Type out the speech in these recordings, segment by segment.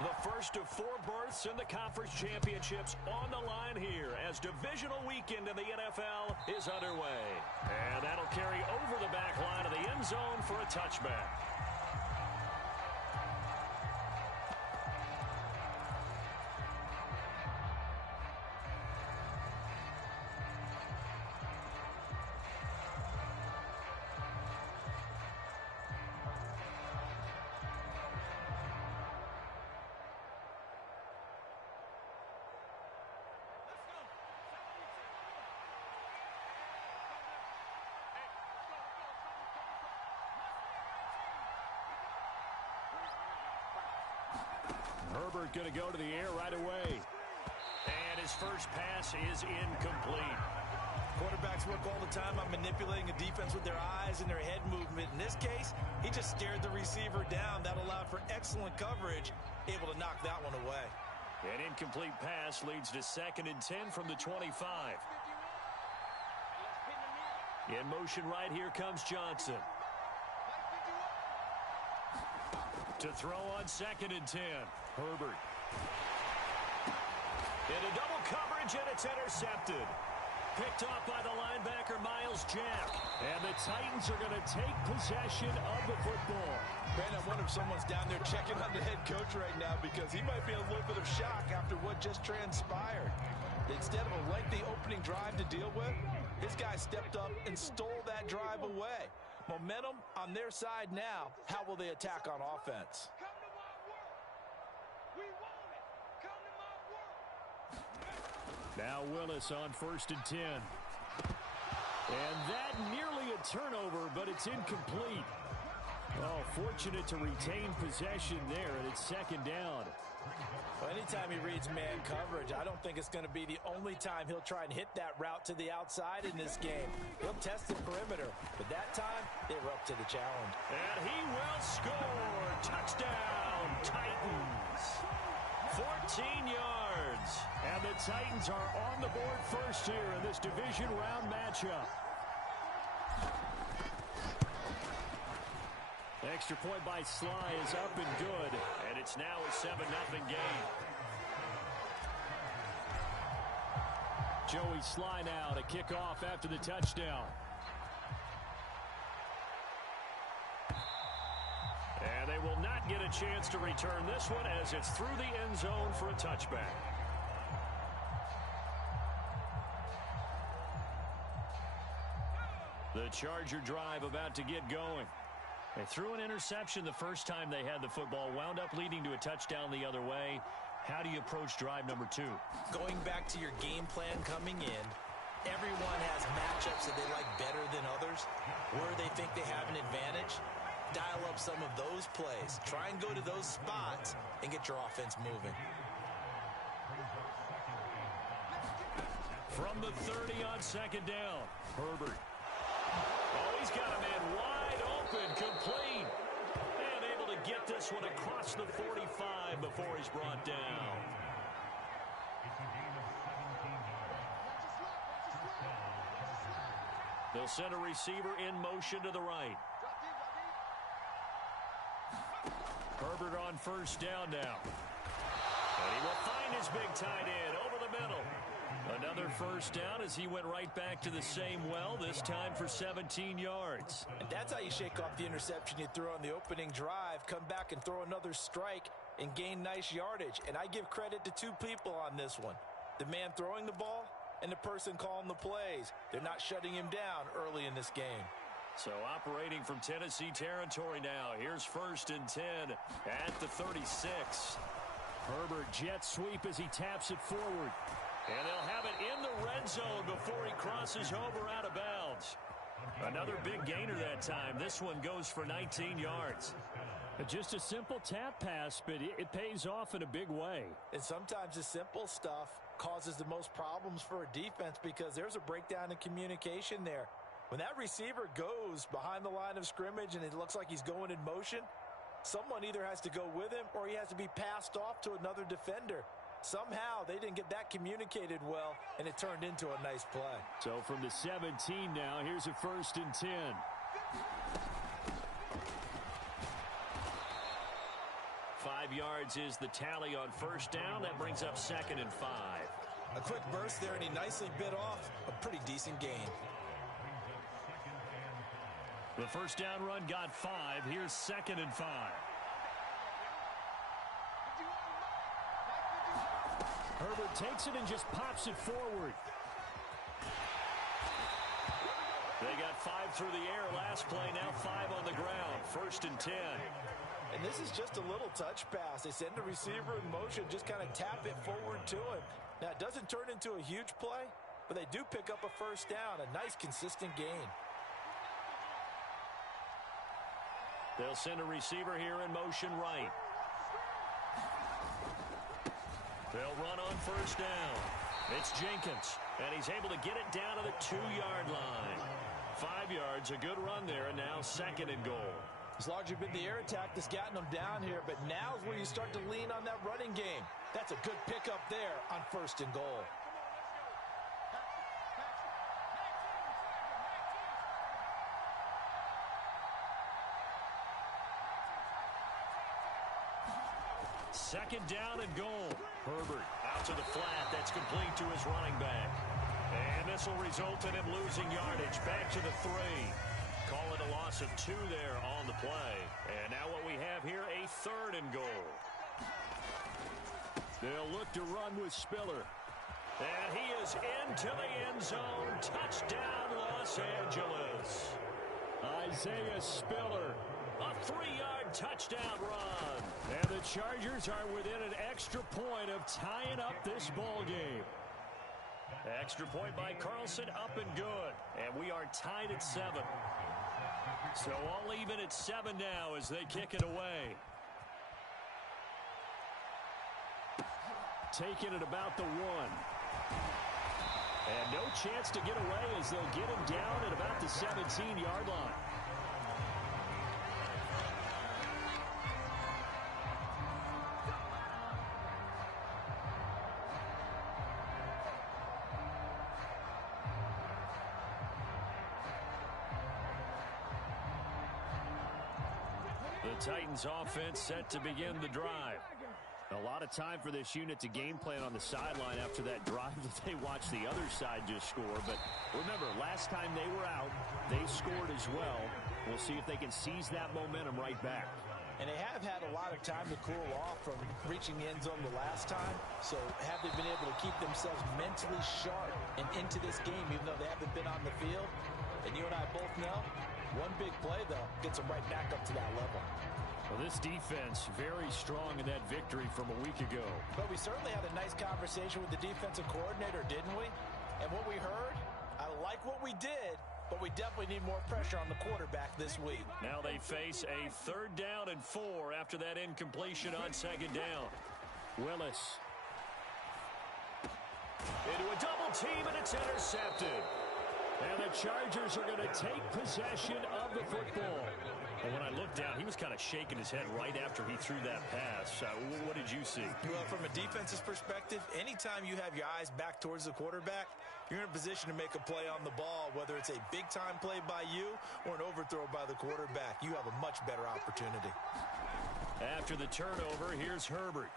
The first of 4 berths in the conference championships on the line here as divisional weekend in the NFL is underway. And that'll carry over the back line of the end zone for a touchback. Herbert going to go to the air right away. And his first pass is incomplete. Quarterbacks work all the time on manipulating a defense with their eyes and their head movement. In this case, he just stared the receiver down. That allowed for excellent coverage, able to knock that one away. An incomplete pass leads to 2nd and 10 from the 25. In motion right here comes Johnson. To throw on 2nd and 10. Herbert. Into double coverage, and it's intercepted. Picked off by the linebacker, Myles Jack. And the Titans are going to take possession of the football. Man, I wonder if someone's down there checking on the head coach right now because he might be in a little bit of shock after what just transpired. Instead of a lengthy opening drive to deal with, this guy stepped up and stole that drive away. Momentum on their side now. How will they attack on offense? Now Willis on 1st and 10. And that nearly a turnover, but it's incomplete. Oh, fortunate to retain possession there, and it's 2nd down. Well, anytime he reads man coverage, I don't think it's going to be the only time he'll try and hit that route to the outside in this game. He'll test the perimeter, but that time, they were up to the challenge. And he will score. Touchdown, Titans. 14 yards. And the Titans are on the board first here in this division round matchup. Extra point by Sly is up and good. And it's now a 7-0 game. Joey Sly now to kick off after the touchdown. And they will not get a chance to return this one as it's through the end zone for a touchback. The Charger drive about to get going. They threw an interception the first time they had the football, wound up leading to a touchdown the other way. How do you approach drive number 2? Going back to your game plan coming in, everyone has matchups that they like better than others, where they think they have an advantage. Dial up some of those plays. Try and go to those spots and get your offense moving. From the 30 on 2nd down, Herbert. Oh, he's got a man wide open, complete. And able to get this one across the 45 before he's brought down. They'll send a receiver in motion to the right. Herbert on 1st down now. And he will find his big tight end over the middle. Another 1st down as he went right back to the same well, this time for 17 yards. And that's how you shake off the interception you threw on the opening drive, come back and throw another strike and gain nice yardage. And I give credit to 2 people on this one. The man throwing the ball and the person calling the plays. They're not shutting him down early in this game. So operating from Tennessee territory now. Here's 1st and 10 at the 36. Herbert jet sweep as he taps it forward. And they'll have it in the red zone before he crosses over out of bounds. Another big gainer that time. This one goes for 19 yards. Just a simple tap pass, but it pays off in a big way. And sometimes the simple stuff causes the most problems for a defense because there's a breakdown in communication there. When that receiver goes behind the line of scrimmage and it looks like he's going in motion, someone either has to go with him or he has to be passed off to another defender. Somehow they didn't get that communicated well, and it turned into a nice play. So from the 17 now, here's a 1st and 10. 5 yards is the tally on first down. That brings up 2nd and 5. A quick burst there, and he nicely bit off a pretty decent gain. The first down run got 5. Here's 2nd and 5. Herbert takes it and just pops it forward. They got 5 through the air last play, now 5 on the ground. 1st and 10. And this is just a little touch pass. They send the receiver in motion, just kind of tap it forward to him. Now, it doesn't turn into a huge play, but they do pick up a first down, a nice, consistent gain. They'll send a receiver here in motion right. They'll run on first down. It's Jenkins, and he's able to get it down to the 2-yard line. 5 yards, a good run there, and now 2nd and goal. It's largely been the air attack that's gotten them down here, but now's where you start to lean on that running game. That's a good pickup there on 1st and goal. Second down and goal. Herbert out to the flat. That's complete to his running back. And this will result in him losing yardage. Back to the 3. Call it a loss of 2 there on the play. And now what we have here, a 3rd and goal. They'll look to run with Spiller. And he is into the end zone. Touchdown, Los Angeles. Isaiah Spiller. A 3-yard touchdown run. And the Chargers are within an extra point of tying up this ball game. Extra point by Carlson, up and good. And we are tied at 7. So all even at 7 now as they kick it away. Taking it about the 1. And no chance to get away as they'll get him down at about the 17-yard line. The Titans offense set to begin the drive. A lot of time for this unit to game plan on the sideline after that drive that they watched the other side just score. But remember, last time they were out, they scored as well. We'll see if they can seize that momentum right back. And they have had a lot of time to cool off from reaching the end zone the last time. So have they been able to keep themselves mentally sharp and into this game, even though they haven't been on the field? And you and I both know, one big play, though, gets them right back up to that level. Well, this defense very strong in that victory from a week ago. But we certainly had a nice conversation with the defensive coordinator, didn't we? And what we heard, I like what we did, but we definitely need more pressure on the quarterback this week. Now they face a 3rd down and 4 after that incompletion on 2nd down. Willis. Into a double team, and it's intercepted. And the Chargers are going to take possession of the football. And when I looked down, he was kind of shaking his head right after he threw that pass. What did you see? Well, from a defense's perspective, anytime you have your eyes back towards the quarterback, you're in a position to make a play on the ball, whether it's a big-time play by you or an overthrow by the quarterback. You have a much better opportunity. After the turnover, here's Herbert.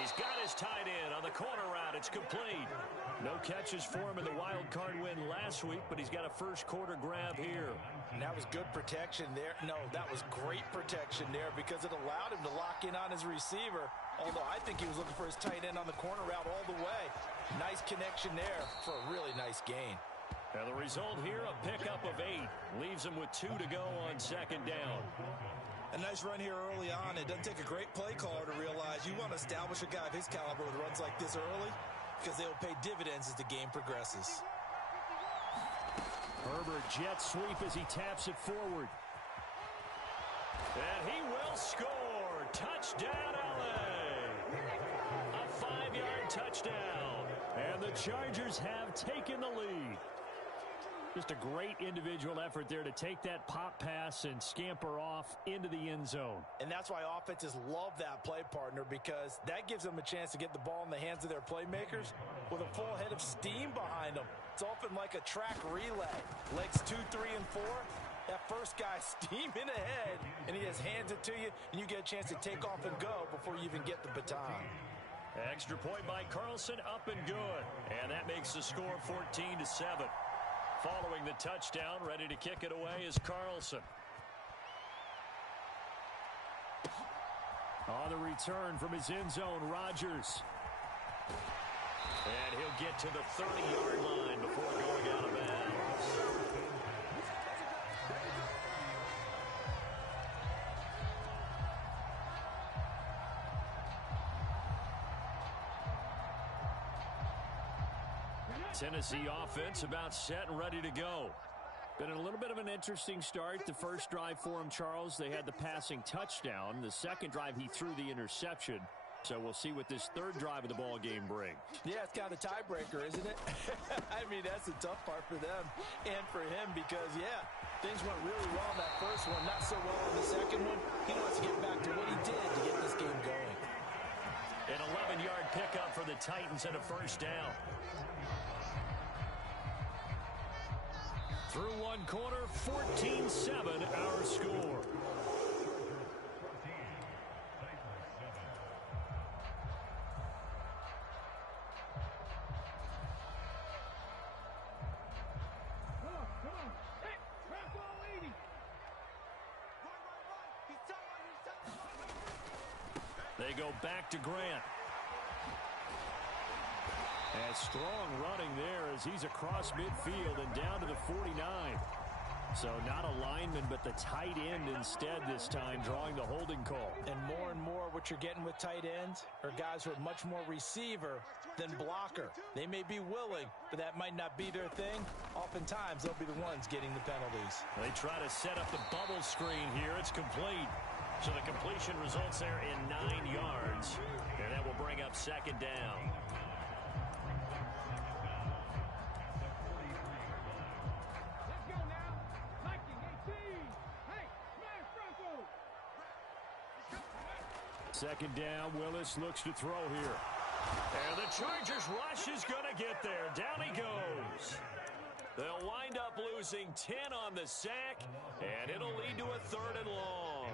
He's got his tight end on the corner route. It's complete. No catches for him in the wild card win last week, but he's got a first quarter grab here. And that was good protection there. No, that was great protection there because it allowed him to lock in on his receiver, although I think he was looking for his tight end on the corner route all the way. Nice connection there for a really nice gain. And the result here, a pickup of 8. Leaves him with 2 to go on 2nd down. A nice run here early on. It doesn't take a great play caller to realize you want to establish a guy of his caliber with runs like this early because they will pay dividends as the game progresses. Herbert jet sweep as he taps it forward. And he will score. Touchdown, LA. A 5-yard touchdown. And the Chargers have taken the lead. Just a great individual effort there to take that pop pass and scamper off into the end zone. And that's why offenses love that play partner, because that gives them a chance to get the ball in the hands of their playmakers with a full head of steam behind them. It's often like a track relay. Legs 2, 3, and 4, That first guy steaming ahead, and he just hands it to you, and you get a chance to take off and go before you even get the baton. Extra point by Carlson, up and good. And that makes the score 14-7. Following the touchdown, ready to kick it away is Carlson. On the return from his end zone, Rodgers. And he'll get to the 30-yard line before going out of bounds. Tennessee offense about set and ready to go. Been a little bit of an interesting start. The first drive for him, Charles, they had the passing touchdown. The second drive, he threw the interception. So we'll see what this third drive of the ball game brings. Yeah, it's kind of a tiebreaker, isn't it? I mean, that's the tough part for them and for him because, yeah, things went really well in that first one, not so well in the second one. He wants to get back to what he did to get this game going. An 11-yard pickup for the Titans and a first down. Through one quarter, 14-7 our score. They go back to Grant. And strong running there as he's across midfield and down to the 49. So not a lineman, but the tight end instead this time, drawing the holding call. And more what you're getting with tight ends are guys who are much more receiver than blocker. They may be willing, but that might not be their thing. Oftentimes, they'll be the ones getting the penalties. They try to set up the bubble screen here. It's complete. So the completion results there in 9 yards. And that will bring up second down. Second down, Willis looks to throw here. And the Chargers rush is going to get there. Down he goes. They'll wind up losing 10 on the sack, and it'll lead to a third and long.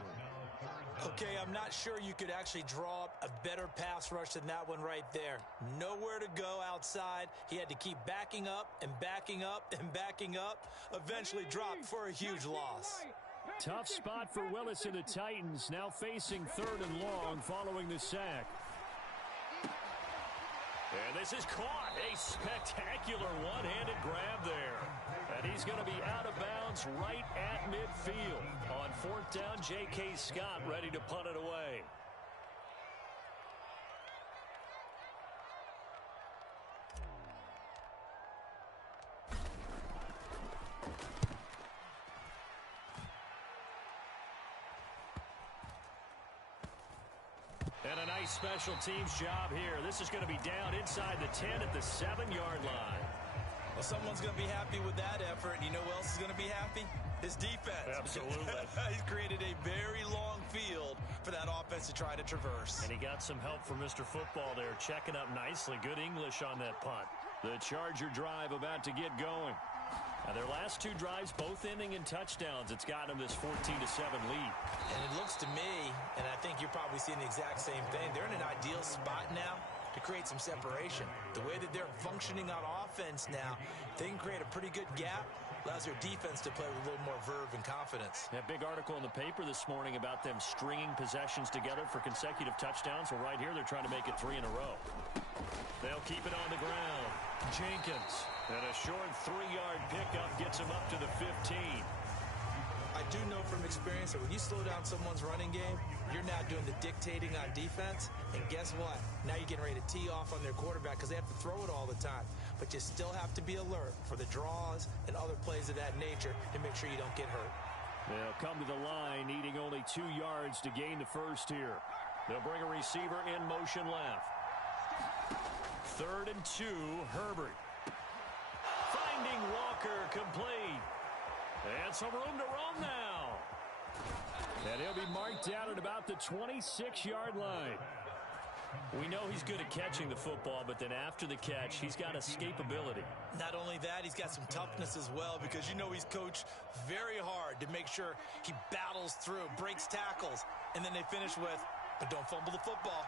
Okay, I'm not sure you could actually draw up a better pass rush than that one right there. Nowhere to go outside. He had to keep backing up and backing up and backing up. Eventually dropped for a huge loss. Tough spot for Willis and the Titans, now facing third and long following the sack. And this is caught. A spectacular one-handed grab there. And he's going to be out of bounds right at midfield. On fourth down, J.K. Scott ready to punt it away. And a nice special teams job here. This is going to be down inside the 10 at the 7-yard line. Well, someone's going to be happy with that effort. You know who else is going to be happy? His defense. Absolutely. He's created a very long field for that offense to try to traverse. And he got some help from Mr. Football there, checking up nicely. Good English on that punt. The Charger drive about to get going. Now, their last two drives, both ending in touchdowns. It's gotten them this 14-7 lead. And it looks to me, and I think you're probably seeing the exact same thing, they're in an ideal spot now to create some separation. The way that they're functioning on offense now, they can create a pretty good gap. Allows their defense to play with a little more verve and confidence. That big article in the paper this morning about them stringing possessions together for consecutive touchdowns. Well, right here, they're trying to make it 3 in a row. They'll keep it on the ground. Jenkins. And a short 3-yard pickup gets him up to the 15. I do know from experience that when you slow down someone's running game, you're now doing the dictating on defense. And guess what? Now you're getting ready to tee off on their quarterback because they have to throw it all the time. But you still have to be alert for the draws and other plays of that nature to make sure you don't get hurt. They'll come to the line, needing only 2 yards to gain the first here. They'll bring a receiver in motion left. 3rd and 2, Herbert. Finding Walker, complete. And some room to roam now. And he'll be marked down at about the 26-yard line. We know he's good at catching the football, but then after the catch, he's got escapability. Not only that, he's got some toughness as well, because you know he's coached very hard to make sure he battles through, breaks tackles, and then they finish with, but don't fumble the football.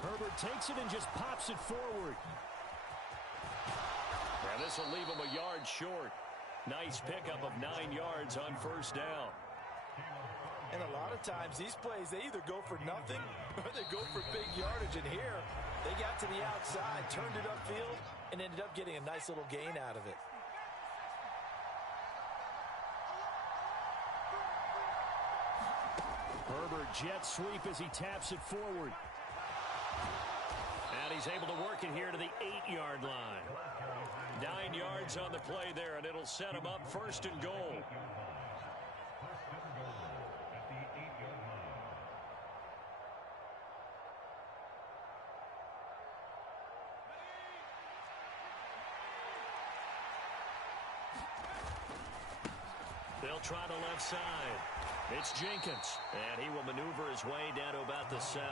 Herbert takes it and just pops it forward. And this will leave him a yard short. Nice pickup of 9 yards on first down. And a lot of times, these plays, they either go for nothing or they go for big yardage. And here, they got to the outside, turned it upfield, and ended up getting a nice little gain out of it. Herbert jet sweep as he taps it forward. And he's able to work it here to the 8-yard line. 9 yards on the play there, and it'll set him up first and goal. They'll try the left side. It's Jenkins, and he will maneuver his way down to about the 7.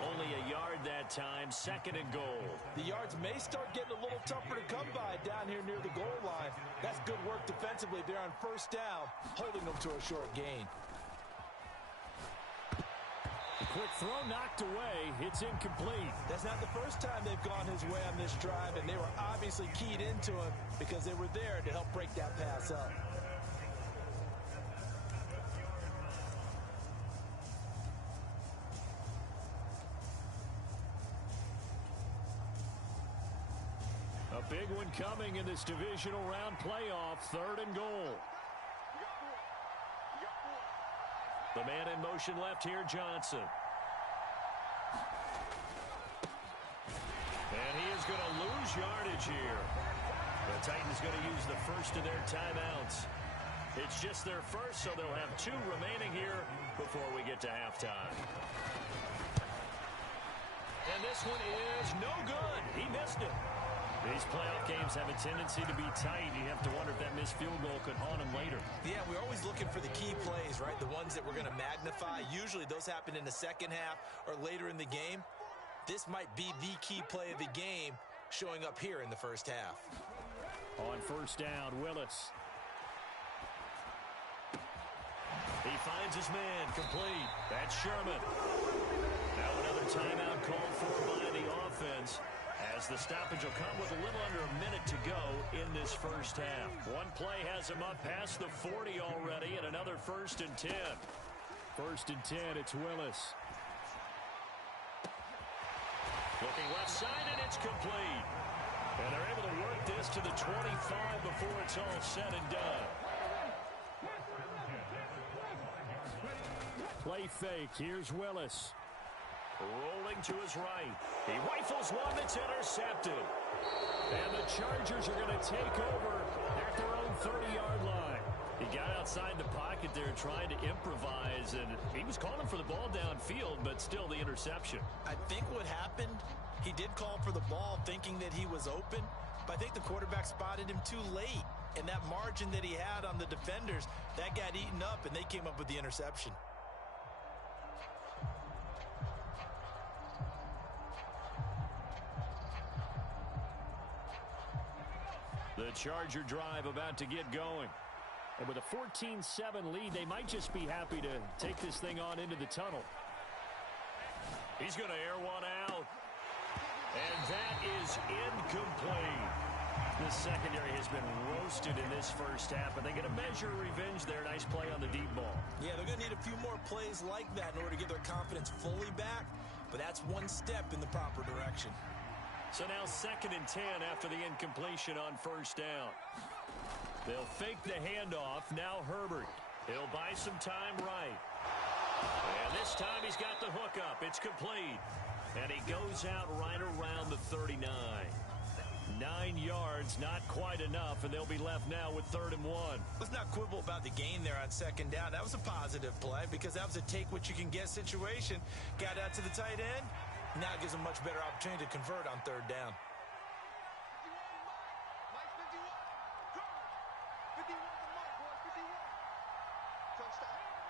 Only a yard that time, second and goal. The yards may start getting a little tougher to come by down here near the goal line. That's good work defensively there on first down, holding them to a short gain. The quick throw knocked away. It's incomplete. That's not the first time they've gone his way on this drive, and they were obviously keyed into him because they were there to help break that pass up. A big one coming in this divisional round playoff, third and goal. The man in motion left here, Johnson. And he is going to lose yardage here. The Titans going to use the first of their timeouts. It's just their first, so they'll have 2 remaining here before we get to halftime. And this one is no good. He missed it. These playoff games have a tendency to be tight. You have to wonder if that missed field goal could haunt him later. Yeah, we're always looking for the key plays, right? The ones that we're going to magnify. Usually those happen in the second half or later in the game. This might be the key play of the game showing up here in the first half. On first down, Willis. He finds his man, complete. That's Sherman. Now another timeout called for by the offense, as the stoppage will come with a little under a minute to go in this first half. One play has him up past the 40 already, and another first and 10. First and 10, it's Willis. Looking left side, and it's complete. And they're able to work this to the 25 before it's all said and done. Play fake. Here's Willis. Rolling to his right. He rifles one that's intercepted. And the Chargers are going to take over at their own 30-yard line. He got outside the pocket there trying to improvise, and he was calling for the ball downfield, but still the interception. I think what happened, he did call for the ball thinking that he was open, but I think the quarterback spotted him too late. And that margin that he had on the defenders, that got eaten up, and they came up with the interception. The Charger drive about to get going. And with a 14-7 lead, they might just be happy to take this thing on into the tunnel. He's going to air one out. And that is incomplete. The secondary has been roasted in this first half, but they get a measure of revenge there. Nice play on the deep ball. Yeah, they're going to need a few more plays like that in order to get their confidence fully back, but that's one step in the proper direction. So now second and 10 after the incompletion on first down. They'll fake the handoff. Now Herbert. He'll buy some time right. And this time he's got the hook up. It's complete. And he goes out right around the 39. 9 yards, not quite enough, and they'll be left now with 3rd and 1. Let's not quibble about the gain there on second down. That was a positive play because that was a take-what-you-can-get situation. Got out to the tight end. Now it gives them a much better opportunity to convert on 3rd down.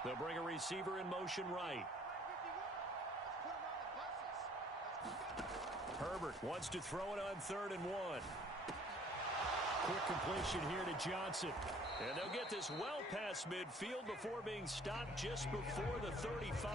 They'll bring a receiver in motion right. Herbert wants to throw it on 3rd and 1. Quick completion here to Johnson. And they'll get this well past midfield before being stopped just before the 35.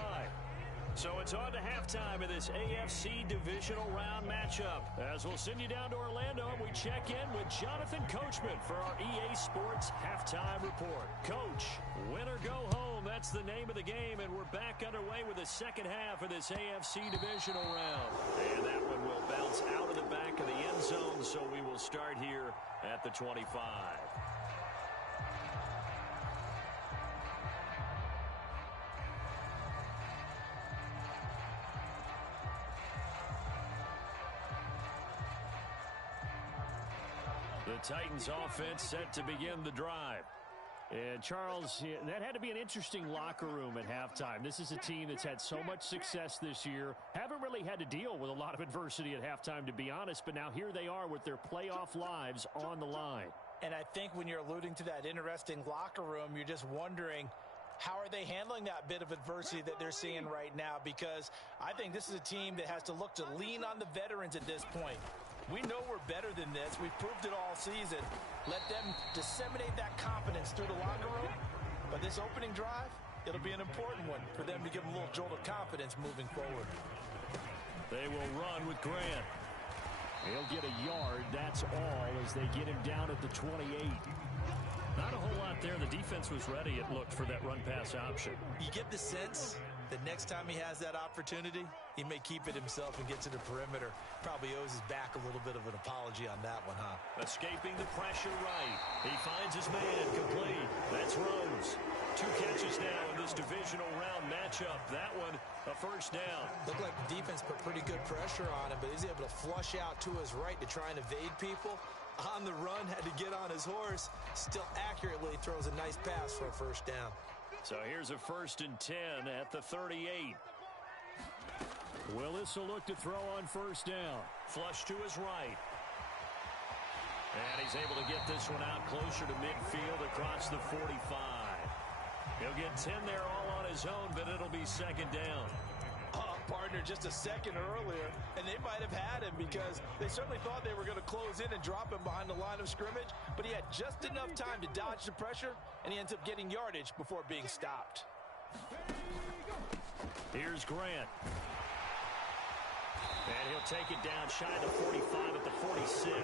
So it's on to halftime of this AFC divisional round matchup. As we'll send you down to Orlando, and we check in with Jonathan Coachman for our EA Sports Halftime Report. Coach, win or go home, that's the name of the game, and we're back underway with the second half of this AFC divisional round. And that one will bounce out of the back of the end zone, so we will start here at the 25. The Titans offense set to begin the drive. And Charles, that had to be an interesting locker room at halftime. This is a team that's had so much success this year. Haven't really had to deal with a lot of adversity at halftime, to be honest. But now here they are with their playoff lives on the line. And I think when you're alluding to that interesting locker room, you're just wondering, how are they handling that bit of adversity that they're seeing right now? Because I think this is a team that has to look to lean on the veterans at this point. We know we're better than this. We've proved it all season. Let them disseminate that confidence through the locker room. But this opening drive, it'll be an important one for them to give them a little jolt of confidence moving forward. They will run with Grant. He'll get a yard, that's all, as they get him down at the 28. Not a whole lot there. The defense was ready, it looked, for that run-pass option. You get the sense that next time he has that opportunity, he may keep it himself and get to the perimeter. Probably owes his back a little bit of an apology on that one, huh? Escaping the pressure right. He finds his man complete. That's Rose. 2 catches now in this divisional round matchup. That one, a first down. Looked like the defense put pretty good pressure on him, but he's able to flush out to his right to try and evade people. On the run, had to get on his horse. Still accurately throws a nice pass for a first down. So here's a 1st and 10 at the 38. Willis will look to throw on first down. Flush to his right. And he's able to get this one out closer to midfield across the 45. He'll get 10 there all on his own, but it'll be second down. Partner just a second earlier, and they might have had him because they certainly thought they were going to close in and drop him behind the line of scrimmage, but he had just enough time to dodge the pressure, and he ends up getting yardage before being stopped. Here's Grant. And he'll take it down shy of the 45 at the 46.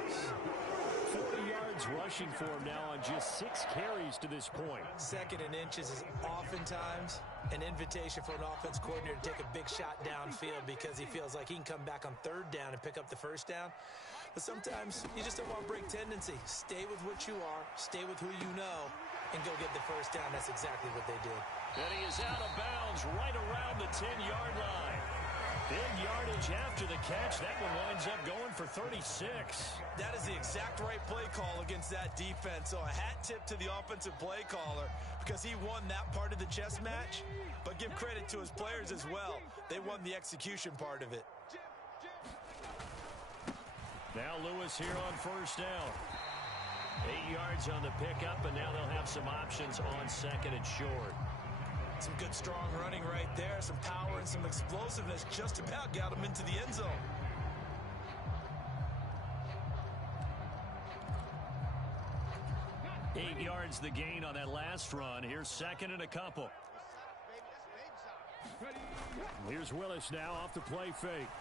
40 yards rushing for him now on just 6 carries to this point. Second and inches is oftentimes an invitation for an offense coordinator to take a big shot downfield because he feels like he can come back on 3rd down and pick up the first down. But sometimes you just don't want to break tendency. Stay with what you are, stay with who you know, and go get the first down. That's exactly what they did. And he is out of bounds right around the 10-yard line. Big yardage after the catch. That one winds up going for 36. That is the exact right play call against that defense. So a hat tip to the offensive play caller because he won that part of the chess match. But give credit to his players as well. They won the execution part of it. Now Lewis here on first down. 8 yards on the pickup, and now they'll have some options on 2nd and short. Some good strong running right there. Some power and some explosiveness just about got him into the end zone. Eight yards the gain on that last run. Here's 2nd and a couple. Here's Willis now off the play fake.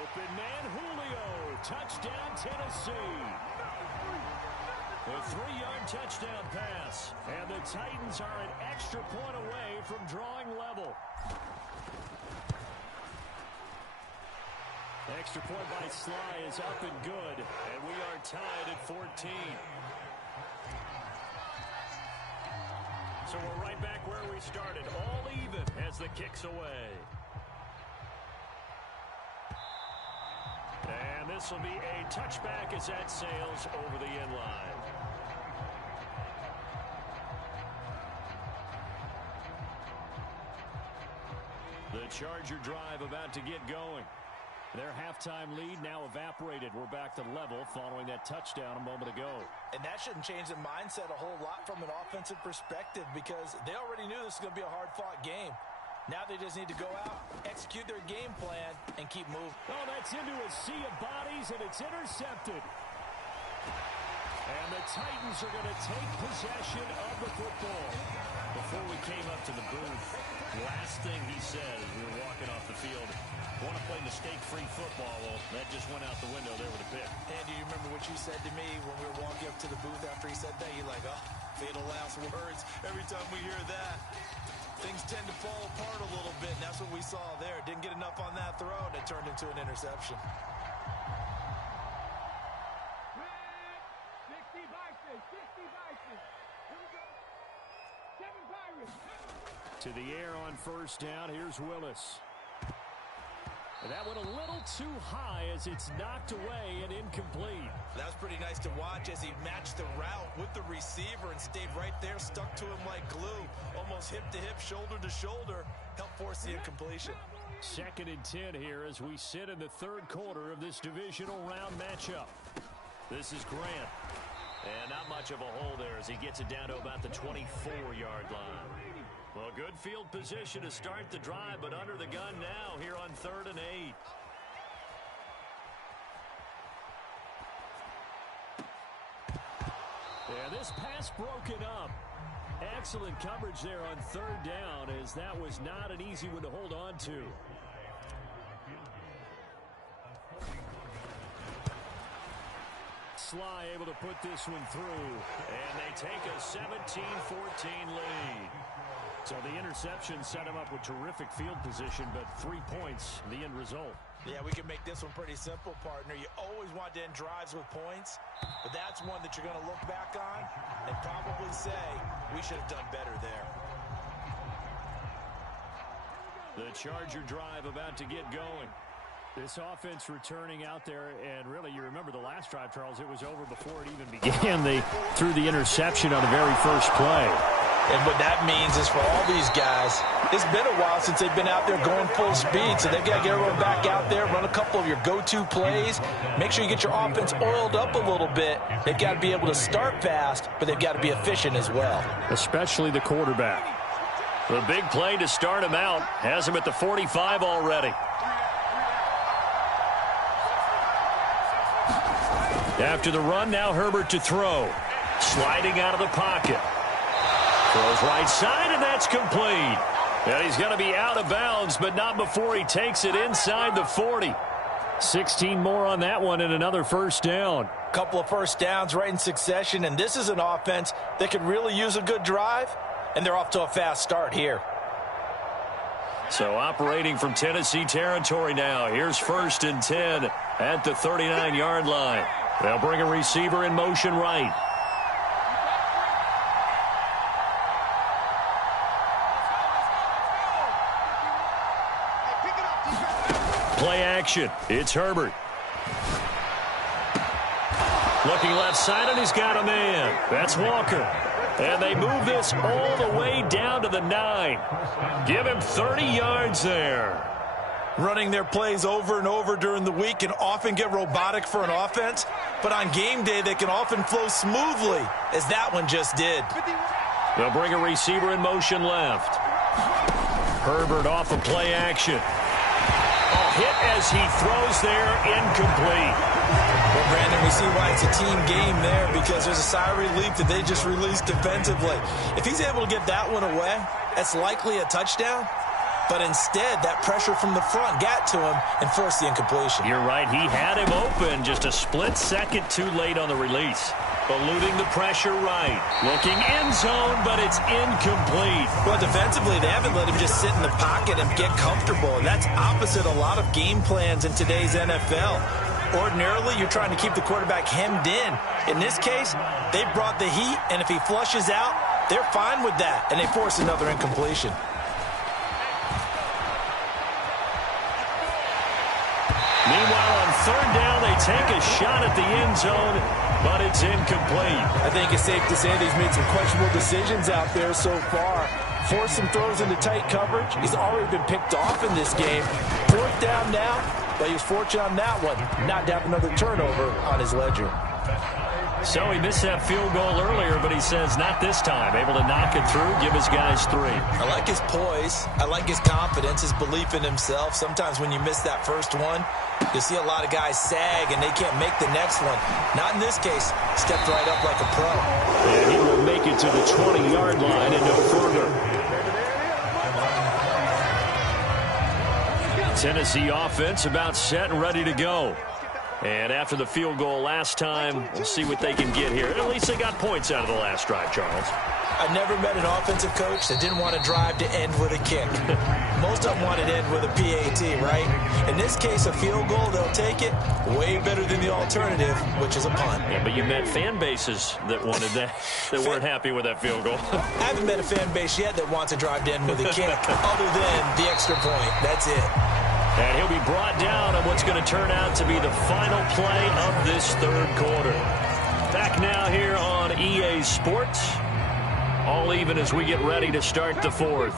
Open man, Julio. Touchdown, Tennessee. A 3-yard touchdown pass. And the Titans are an extra point away from drawing level. Extra point by Sly is up and good. And we are tied at 14. So we're right back where we started. All even as the kick's away. And this will be a touchback as that sails over the end line. The Charger drive about to get going. Their halftime lead now evaporated. We're back to level following that touchdown a moment ago. And that shouldn't change the mindset a whole lot from an offensive perspective because they already knew this was going to be a hard-fought game. Now they just need to go out, execute their game plan, and keep moving. Oh, that's into a sea of bodies, and it's intercepted. And the Titans are going to take possession of the football. Before we came up to the booth, last thing he said as we were walking off the field, want to play mistake-free football. Well, that just went out the window there with a pick. And do you remember what you said to me when we were walking up to the booth after he said that? You're like, oh, fatal last words. Every time we hear that, things tend to fall apart a little bit, and that's what we saw there. Didn't get enough on that throw, and it turned into an interception. To the air on first down. Here's Willis. And that went a little too high as it's knocked away and incomplete. That was pretty nice to watch as he matched the route with the receiver and stayed right there, stuck to him like glue, almost hip to hip, shoulder to shoulder, helped force the incompletion. 2nd and 10 here as we sit in the third quarter of this divisional round matchup. This is Grant. And not much of a hole there as he gets it down to about the 24-yard line. Well, good field position to start the drive, but under the gun now here on 3rd and 8. Yeah, this pass broken up. Excellent coverage there on 3rd down as that was not an easy one to hold on to. Sly able to put this one through, and they take a 17-14 lead. So the interception set him up with terrific field position, but 3 points, the end result. Yeah, we can make this one pretty simple, partner. You always want to end drives with points, but that's one that you're going to look back on and probably say, we should have done better there. The Charger drive about to get going. This offense returning out there, and really, you remember the last drive, Charles, it was over before it even began. They threw the interception on the very first play. And what that means is for all these guys, it's been a while since they've been out there going full speed, so they've got to get everyone back out there, run a couple of your go-to plays, make sure you get your offense oiled up a little bit. They've got to be able to start fast, but they've got to be efficient as well. Especially the quarterback. The big play to start him out has him at the 45 already. After the run, now Herbert to throw. Sliding out of the pocket. Throws right side, and that's complete. And he's going to be out of bounds, but not before he takes it inside the 40. 16 more on that one and another first down. Couple of first downs right in succession, and this is an offense that could really use a good drive, and they're off to a fast start here. So operating from Tennessee territory now. Here's 1st and 10 at the 39-yard line. They'll bring a receiver in motion right. Play action. It's Herbert. Looking left side, and he's got a man. That's Walker. And they move this all the way down to the 9. Give him 30 yards there. Running their plays over and over during the week can often get robotic for an offense, but on game day they can often flow smoothly, as that one just did. They'll bring a receiver in motion left. Herbert off of play action. Hit as he throws there, incomplete. Well, Brandon, we see why it's a team game there, because there's a sigh of relief that they just released defensively. If he's able to get that one away, that's likely a touchdown. But instead, that pressure from the front got to him and forced the incompletion. You're right. He had him open, just a split second too late on the release. Eluding the pressure right. Looking end zone, but it's incomplete. Well, defensively, they haven't let him just sit in the pocket and get comfortable. And that's opposite a lot of game plans in today's NFL. Ordinarily, you're trying to keep the quarterback hemmed in. In this case, they brought the heat, and if he flushes out, they're fine with that, and they force another incompletion. Meanwhile, on 3rd down, they take a shot at the end zone, but it's incomplete. I think it's safe to say that he's made some questionable decisions out there so far. Forced some throws into tight coverage. He's already been picked off in this game. 4th down now, but he was fortunate on that one not to have another turnover on his ledger. So he missed that field goal earlier, but he says not this time. Able to knock it through, give his guys 3. I like his poise. I like his confidence, his belief in himself. Sometimes when you miss that first one, you see a lot of guys sag and they can't make the next one. Not in this case. Stepped right up like a pro. And he will make it to the 20-yard line and no further. Tennessee offense about set and ready to go. And after the field goal last time, we'll see what they can get here. At least they got points out of the last drive, Charles. I never met an offensive coach that didn't want to drive to end with a kick. Most of them wanted to end with a PAT, right? In this case, a field goal, they'll take it. Way better than the alternative, which is a punt. Yeah, but you met fan bases that wanted that, that weren't happy with that field goal. I haven't met a fan base yet that wants to drive to end with a kick, other than the extra point. That's it. And he'll be brought down on what's going to turn out to be the final play of this third quarter. Back now here on EA Sports. All even as we get ready to start the fourth.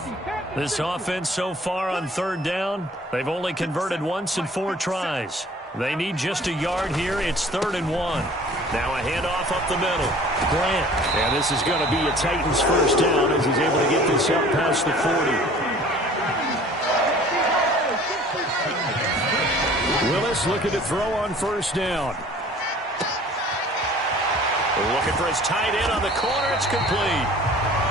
This offense so far on third down, they've only converted once in 4 tries. They need just a yard here. It's 3rd and 1. Now a handoff up the middle. Grant. And this is going to be a Titans first down as he's able to get this up past the 40. Willis looking to throw on first down. Looking for his tight end on the corner. It's complete.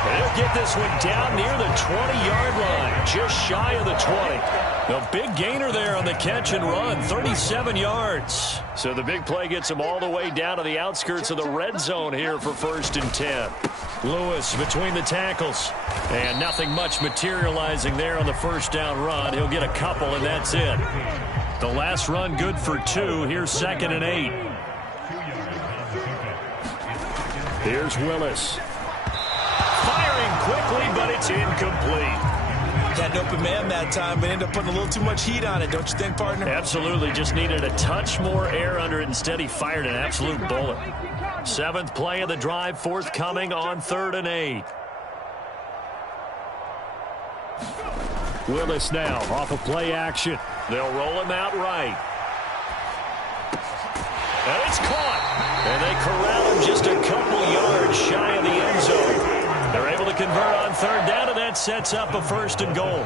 And he'll get this one down near the 20-yard line, just shy of the 20. A big gainer there on the catch and run, 37 yards. So the big play gets him all the way down to the outskirts of the red zone here for 1st and 10. Lewis between the tackles. And nothing much materializing there on the first down run. He'll get a couple, and that's it. The last run good for 2. Here's 2nd and 8. Here's Willis. Firing quickly, but it's incomplete. Had an open man that time, but ended up putting a little too much heat on it, don't you think, partner? Absolutely. Just needed a touch more air under it. Instead, he fired an absolute bullet. 7th play of the drive, forthcoming on 3rd and 8. Willis now off of play action. They'll roll him out right. And it's caught. And they corral him just a couple yards shy of the end zone. They're able to convert on 3rd down, and that sets up a 1st and goal.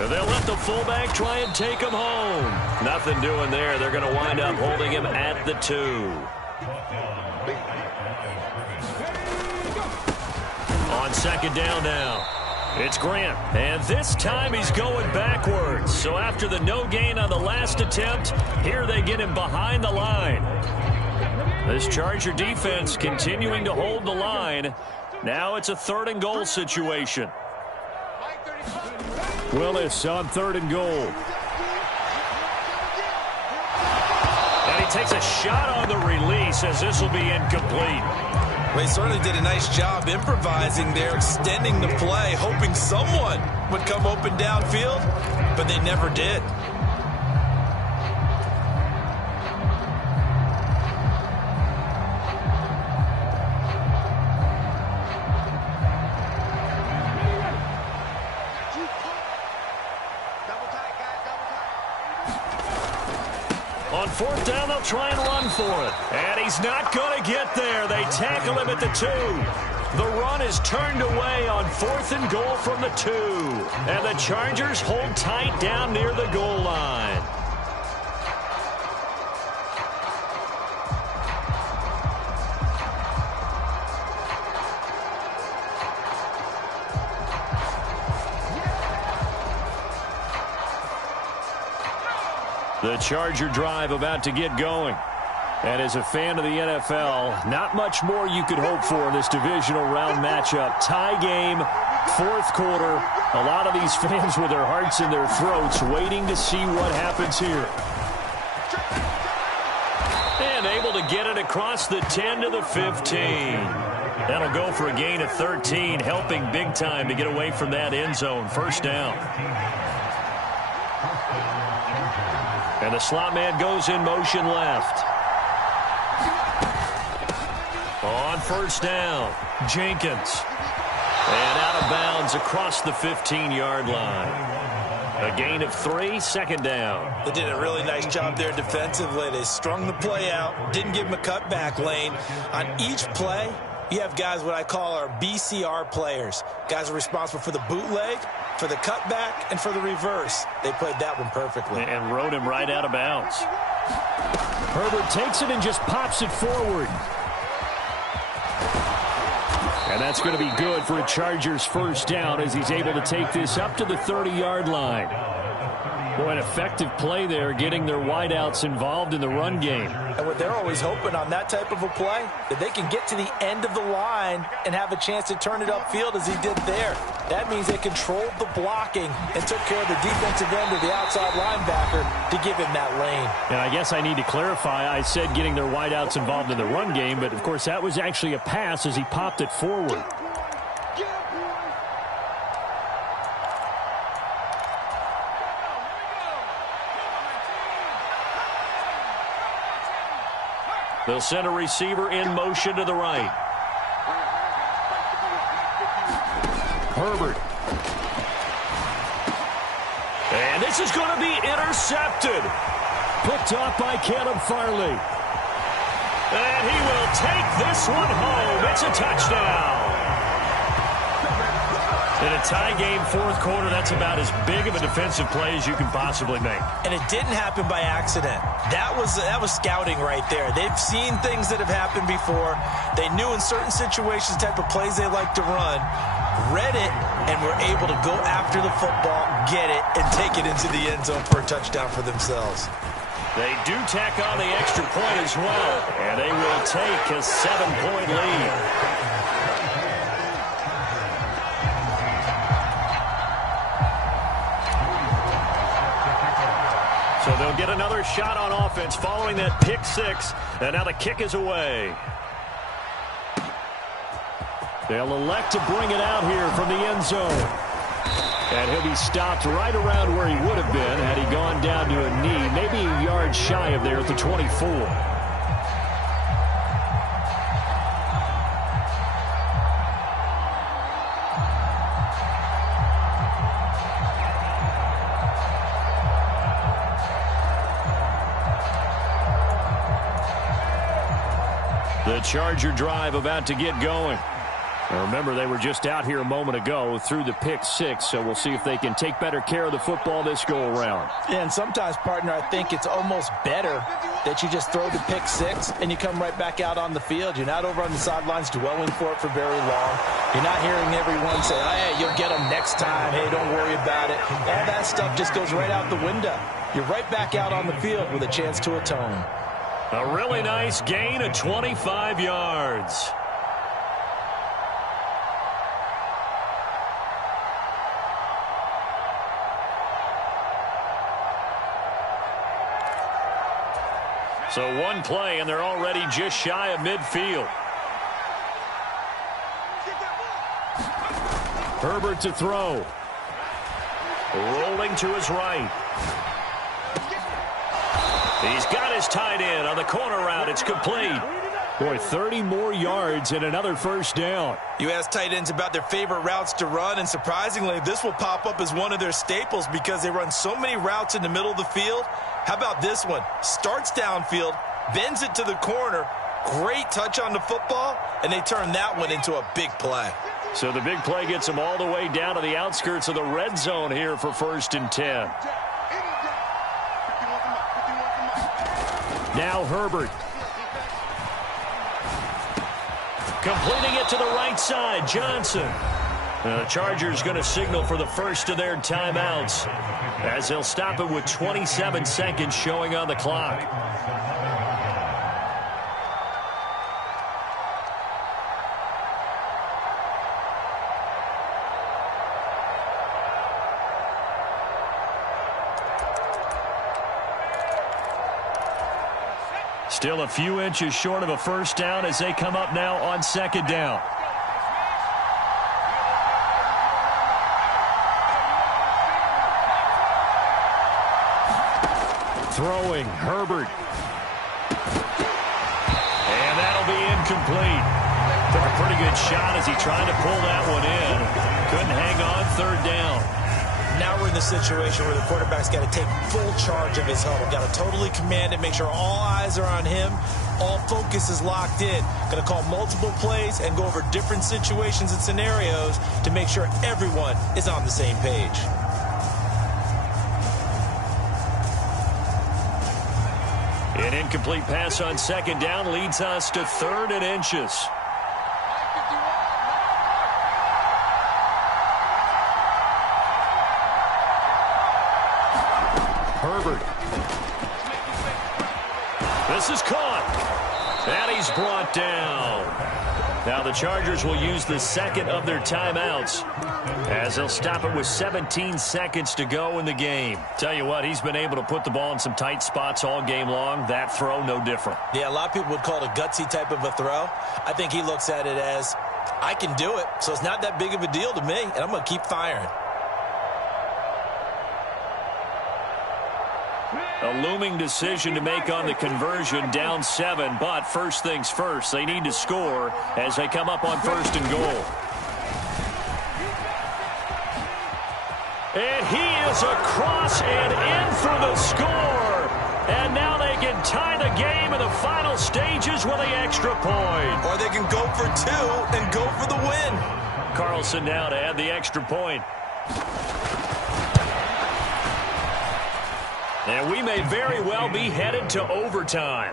And they'll let the fullback try and take him home. Nothing doing there. They're going to wind up holding him at the 2. On 2nd down now. It's Grant, and this time he's going backwards. So after the no gain on the last attempt, here they get him behind the line. This Charger defense continuing to hold the line. Now it's a 3rd and goal situation. Willis on 3rd and goal. And he takes a shot on the release as this will be incomplete. They certainly did a nice job improvising there, extending the play, hoping someone would come open downfield, but they never did. On 4th down, they'll try and run for it. And he's not going to get there. They tackle him at the 2. The run is turned away on 4th and goal from the 2. And the Chargers hold tight down near the goal line. The Charger drive about to get going. And as a fan of the NFL, not much more you could hope for in this divisional round matchup. Tie game, 4th quarter. A lot of these fans with their hearts in their throats waiting to see what happens here. And able to get it across the 10 to the 15. That'll go for a gain of 13, helping big time to get away from that end zone. 1st down. And the slot man goes in motion left. On 1st down, Jenkins. And out of bounds across the 15-yard line. A gain of 3, second down. They did a really nice job there defensively. They strung the play out, didn't give them a cutback lane. On each play, you have guys what I call our BCR players. Guys are responsible for the bootleg, for the cutback, and for the reverse. They played that one perfectly. And rode him right out of bounds. Herbert takes it and just pops it forward. And that's going to be good for a Chargers first down as he's able to take this up to the 30-yard line. Boy, an effective play there, getting their wideouts involved in the run game. And what they're always hoping on that type of a play, that they can get to the end of the line and have a chance to turn it upfield as he did there. That means they controlled the blocking and took care of the defensive end of the outside linebacker to give him that lane. And I guess I need to clarify, I said getting their wideouts involved in the run game, but of course that was actually a pass as he popped it forward. They'll send a receiver in motion to the right. Herbert. And this is going to be intercepted. Picked off by Caleb Farley. And he will take this one home. It's a touchdown. In a tie game, fourth quarter, that's about as big of a defensive play as you can possibly make. And it didn't happen by accident. That was scouting right there. They've seen things that have happened before. They knew in certain situations the type of plays they like to run, read it, and were able to go after the football, get it, and take it into the end zone for a touchdown for themselves. They do tack on the extra point as well, and they will take a 7-point lead. So they'll get another shot on offense following that pick six, and now the kick is away. They'll elect to bring it out here from the end zone. And he'll be stopped right around where he would have been had he gone down to a knee, maybe a yard shy of there at the 24. The Charger drive about to get going. Now remember, they were just out here a moment ago through the pick six, so we'll see if they can take better care of the football this go-around. And sometimes, partner, I think it's almost better that you just throw the pick six and you come right back out on the field. You're not over on the sidelines dwelling for it for very long. You're not hearing everyone say, oh, hey, you'll get them next time. Hey, don't worry about it. All that stuff just goes right out the window. You're right back out on the field with a chance to atone. A really nice gain of 25 yards. So one play, and they're already just shy of midfield. Herbert to throw. Rolling to his right. He's got his tight end on the corner route. It's complete. Boy, 30 more yards and another first down. You ask tight ends about their favorite routes to run, and surprisingly, this will pop up as one of their staples because they run so many routes in the middle of the field. How about this one? Starts downfield, bends it to the corner, great touch on the football, and they turn that one into a big play. So the big play gets them all the way down to the outskirts of the red zone here for 1st and 10. Now Herbert. Completing it to the right side, Johnson. The Chargers going to signal for the first of their timeouts as they'll stop it with 27 seconds showing on the clock. Still a few inches short of a first down as they come up now on 2nd down. Throwing, Herbert. And that'll be incomplete. Took a pretty good shot as he tried to pull that one in. Couldn't hang on third down. Now we're in the situation where the quarterback's got to take full charge of his huddle. Got to totally command it, make sure all eyes are on him. All focus is locked in. Going to call multiple plays and go over different situations and scenarios to make sure everyone is on the same page. An incomplete pass on second down leads us to 3rd and inches. Herbert. This is caught. And he's brought down. Now the Chargers will use the second of their timeouts as they'll stop it with 17 seconds to go in the game. Tell you what, he's been able to put the ball in some tight spots all game long. That throw, no different. Yeah, a lot of people would call it a gutsy type of a throw. I think he looks at it as, I can do it, so it's not that big of a deal to me, and I'm going to keep firing. A looming decision to make on the conversion, down 7. But first things first, they need to score as they come up on 1st and goal. And he is across and in for the score. And now they can tie the game in the final stages with the extra point. Or they can go for 2 and go for the win. Carlson now to add the extra point. And we may very well be headed to overtime.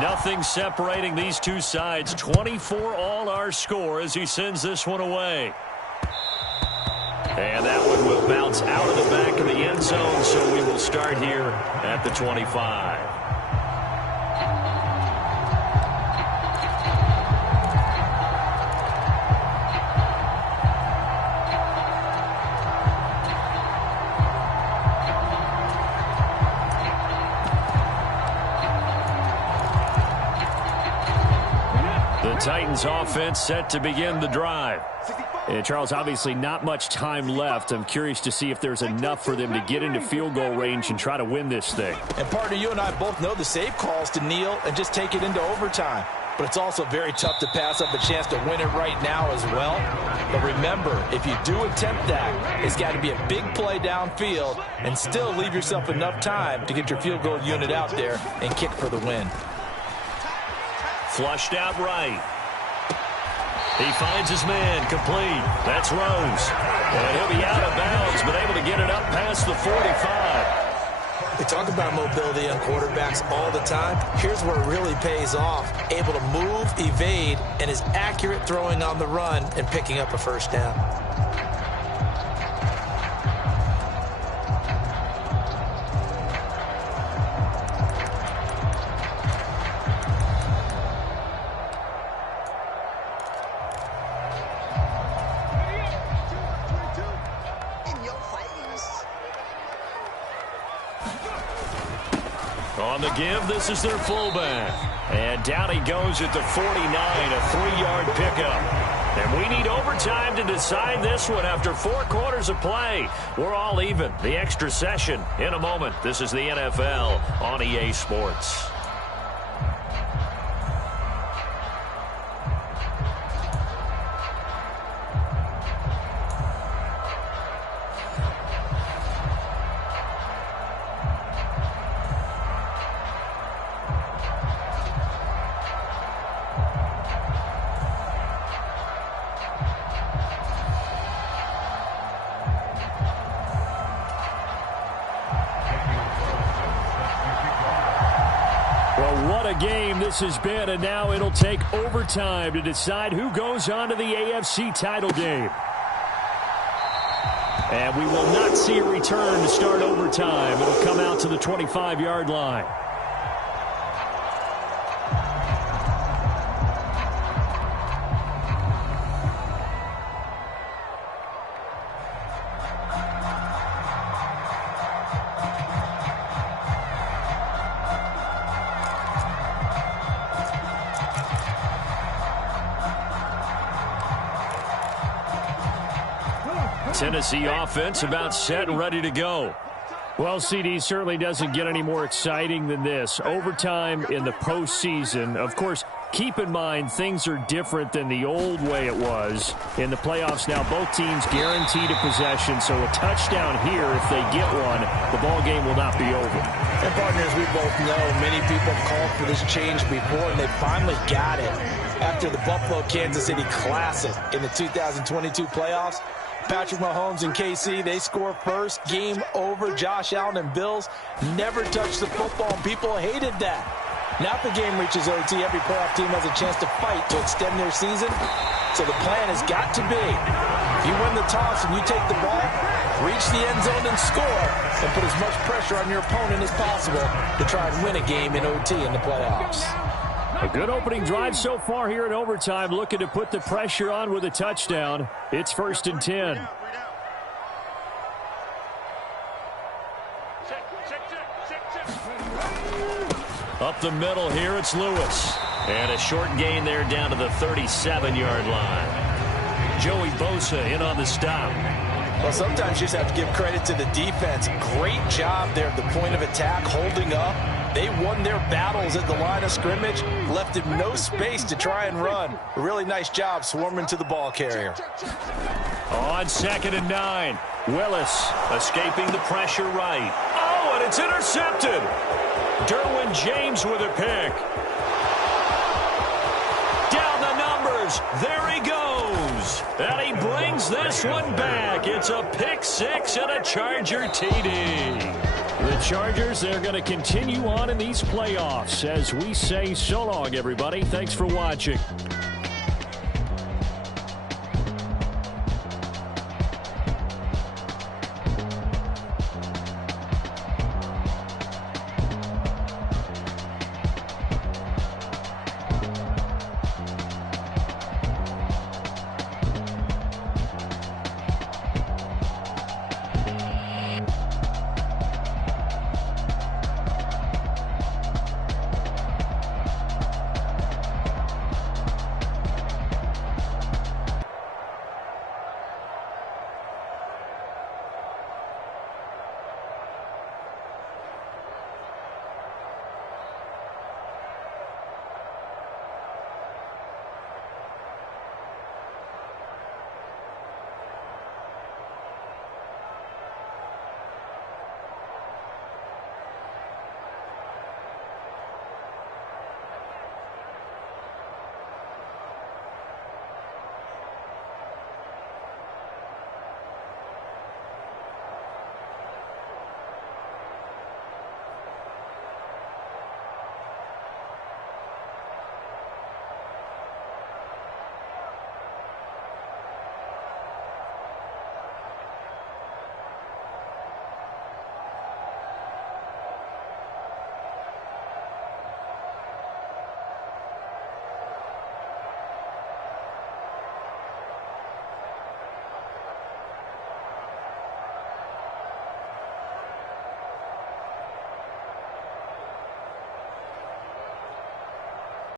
Nothing separating these two sides. 24 all our score as he sends this one away. And that one will bounce out of the back of the end zone, so we will start here at the 25. The Titans offense set to begin the drive. And Charles, obviously not much time left. I'm curious to see if there's enough for them to get into field goal range and try to win this thing. And partner, you and I both know the safe calls to kneel and just take it into overtime. But it's also very tough to pass up a chance to win it right now as well. But remember, if you do attempt that, it's got to be a big play downfield and still leave yourself enough time to get your field goal unit out there and kick for the win. Flushed out right. He finds his man, complete. That's Rose. And he'll be out of bounds, but able to get it up past the 45. We talk about mobility on quarterbacks all the time. Here's where it really pays off. Able to move, evade, and is accurate throwing on the run and picking up a first down. On the give, this is their fullback. And down he goes at the 49, a 3-yard pickup. And we need overtime to decide this one after 4 quarters of play. We're all even. The extra session in a moment. This is the NFL on EA Sports. What a game this has been, and now it'll take overtime to decide who goes on to the AFC title game. And we will not see a return to start overtime. It'll come out to the 25-yard line. Tennessee offense about set and ready to go. Well, CD, certainly doesn't get any more exciting than this. Overtime in the postseason. Of course, keep in mind things are different than the old way it was. In the playoffs now, both teams guaranteed a possession, so a touchdown here, if they get one, the ball game will not be over. And partners, we both know many people called for this change before, and they finally got it after the Buffalo-Kansas City Classic in the 2022 playoffs. Patrick Mahomes and KC, they score first. Game over. Josh Allen and Bills never touched the football, and people hated that. Now if the game reaches OT, every playoff team has a chance to fight to extend their season. So the plan has got to be, if you win the toss and you take the ball, reach the end zone and score, and put as much pressure on your opponent as possible to try and win a game in OT in the playoffs. A good opening drive so far here in overtime, looking to put the pressure on with a touchdown. It's 1st and 10. Up the middle here, it's Lewis. And a short gain there down to the 37-yard line. Joey Bosa in on the stop. Well, sometimes you just have to give credit to the defense. Great job there at the point of attack, holding up. They won their battles at the line of scrimmage, left him no space to try and run. A really nice job swarming to the ball carrier. On 2nd and 9, Willis escaping the pressure right. Oh, and it's intercepted. Derwin James with a pick. Down the numbers. There he goes. And he brings this one back. It's a pick six and a Charger TD. The Chargers, they're going to continue on in these playoffs as we say so long, everybody. Thanks for watching.